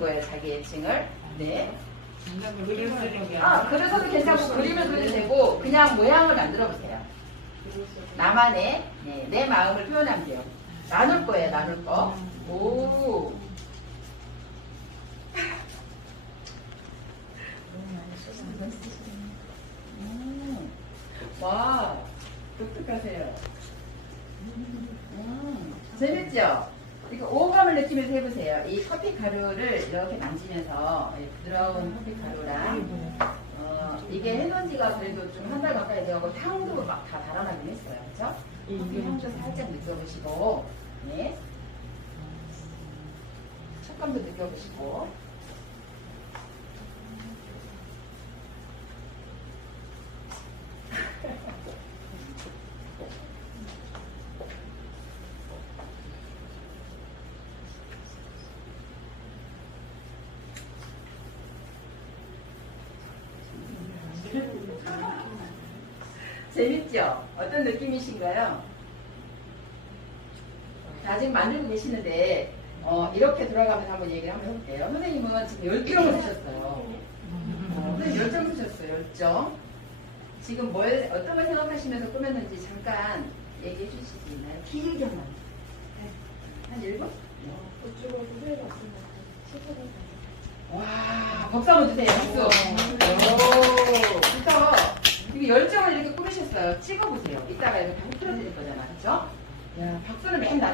거예요, 자기 애칭을. 네. 그림 그리는 게 아, 그래서도 괜찮고 그림을 그려도 되고 그냥 모양을 만들어 보세요. 나만의 네, 내 마음을 표현하면 돼요. 나눌 거예요, 나눌 거. 오. 음. 와, 독특하세요. 음, 재밌죠? 이거 오감을 느끼면서 해보세요. 이 커피 가루를 이렇게 만지면서 이 부드러운 커피 가루랑 어, 이게 해놓은 지가 그래도 좀 한 달 가까이 되고 향도 막 다 달아나긴 했어요. 그죠? 커피 향도 살짝 느껴보시고 네. 촉감도 느껴보시고 재밌죠? 어떤 느낌이신가요? 아직 만들고 계시는데 어, 이렇게 돌아가면서 한번 얘기를 한번 해볼게요. 선생님은 지금 열정을 쓰셨어요. 어, 선생님 열정 쓰셨어요. 열정. 지금 뭘 어떤 걸 생각하시면서 꾸몄는지 잠깐 얘기해 주실 수 있나요? 길게만. 한 1분? 그쪽으로 후회했습니다. 최고로 와, 박수 한번 주세요. 박수. 오, 그래서 열정을 이렇게 꾸 미셨어요. 찍어보세요. 이따가 이렇게 흐트러질 거잖아. 그쵸? 야, 박수는 맨날